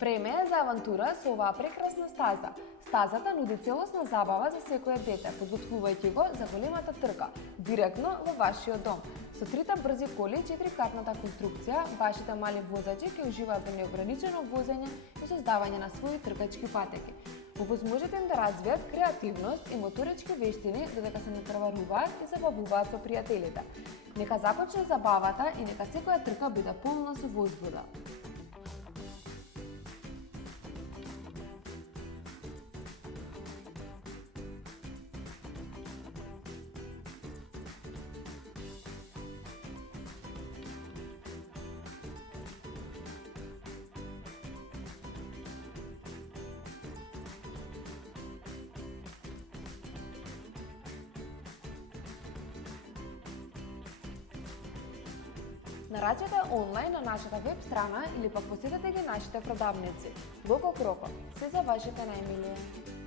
Време е за авантура со оваа прекрасна стаза. Стазата нуди целосна забава за секое дете, подготвувајќи го за големата трка, директно во вашиот дом. Со трите брзи коли, 4-катната конструкција, вашите мали возачи ќе уживаат во неограничено возење и создавање на своји тркачки патеки. Овозможите им да развијат креативност и моторички вештини додека се натпреваруваат и забавуваат со пријателите. Нека започне забавата и нека секоја трка биде полна со возбуда. Нарачете онлайн на нашата веб страна или пак посетете ги нашите продавници. Локо Кроко, се за вашите најмилија.